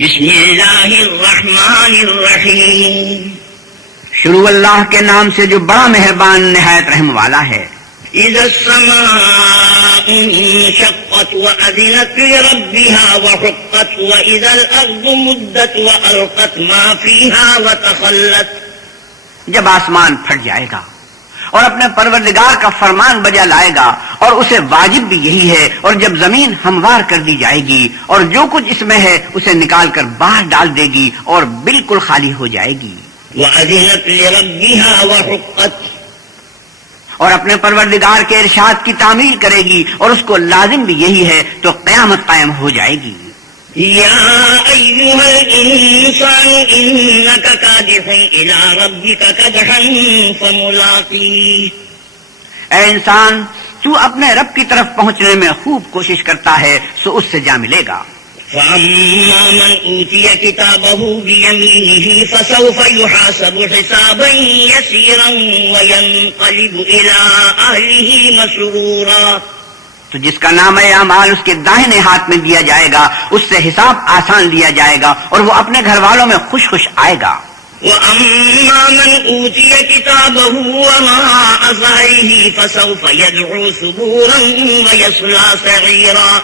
بسم اللہ الرحمن الرحیم، شروع اللہ کے نام سے جو بڑا مہربان نہایت رحم والا ہے۔ اذا السماء انشقت وأذنت لربها وحقت وإذا الأرض مدت وألقت ما فيها وتخلت۔ جب آسمان پھٹ جائے گا اور اپنے پروردگار کا فرمان بجا لائے گا، اور اسے واجب بھی یہی ہے، اور جب زمین ہموار کر دی جائے گی اور جو کچھ اس میں ہے اسے نکال کر باہر ڈال دے گی اور بالکل خالی ہو جائے گی۔ وأذنت لربها وحقت، اور اپنے پروردگار کے ارشاد کی تعمیل کرے گی اور اس کو لازم بھی یہی ہے، تو قیامت قائم ہو جائے گی۔ یا ایھا الانسان انک کادح الی ربک کدحا فملاقیہ۔ اے انسان، تو اپنے رب کی طرف پہنچنے میں خوب کوشش کرتا ہے، سو اس سے جا ملے گا۔ فأما من أوتي كتابه بيمينه فسوف يحاسب حسابا يسيرا وينقلب إلى أهله مسرورا۔ تو جس کا نام اعمال اس کے داہنے ہاتھ میں دیا جائے گا، اس سے حساب آسان لیا جائے گا اور وہ اپنے گھر والوں میں خوش خوش آئے گا۔ وأما من أوتي كتابه وراء ظهره فسوف يدعو ثبورا ويصلى سعيرا۔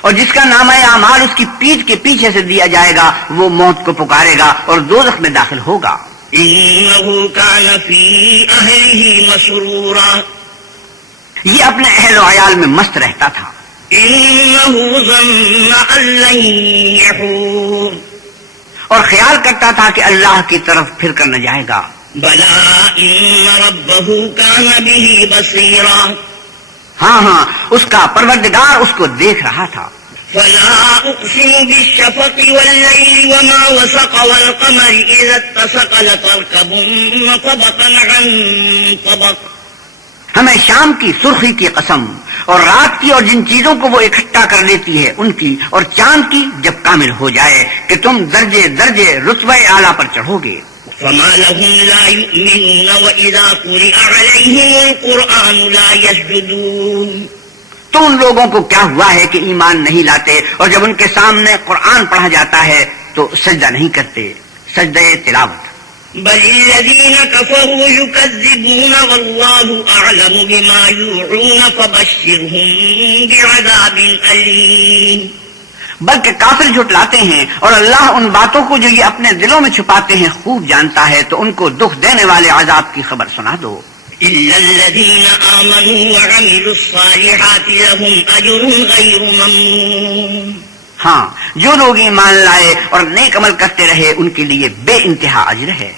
اور جس کا نام اعمال اس کی پیٹھ کے پیچھے سے دیا جائے گا، وہ موت کو پکارے گا اور دوزخ میں داخل ہوگا۔ إنه كان في أهله مسرورا، یہ اپنے اہل و عیال میں مست رہتا تھا۔ إنه ظن أن لن يحور، اور خیال کرتا تھا کہ اللہ کی طرف پھر کر نہ جائے گا۔ بلى إن ربه كان به بصيرا، ہاں اس کا پروردگار اس کو دیکھ رہا تھا۔ فلا أقسم بالشفق والليل وما وسق والقمر إذا اتسق لتركبن طبقا عن طبق۔ ہمیں شام کی سرخی کی قسم، اور رات کی اور جن چیزوں کو وہ اکٹھا کر لیتی ہے ان کی، اور چاند کی جب کامل ہو جائے کہ تم درجے درجے رتبہ اعلیٰ پر چڑھو گے۔ فما لهم لا يؤمنون وإذا قرئ عليهم القرآن لا يسجدون۔ تو ان لوگوں کو کیا ہوا ہے کہ ایمان نہیں لاتے، اور جب ان کے سامنے قرآن پڑھا جاتا ہے تو سجدہ نہیں کرتے، سجدہ تلاوت۔ بل الذين كفروا يكذبون والله أعلم بما يوعون فبشرهم بعذاب أليم۔ بلکہ کافر جھٹلاتے ہیں، اور اللہ ان باتوں کو جو یہ اپنے دلوں میں چھپاتے ہیں خوب جانتا ہے، تو ان کو دکھ دینے والے عذاب کی خبر سنا دو۔ إلا الذين آمنوا وعملوا الصالحات لهم أجر غير ممنون۔ ہاں، جو لوگ ایمان لائے اور نیک عمل کرتے رہے ان کے لیے بے انتہا اجر ہے۔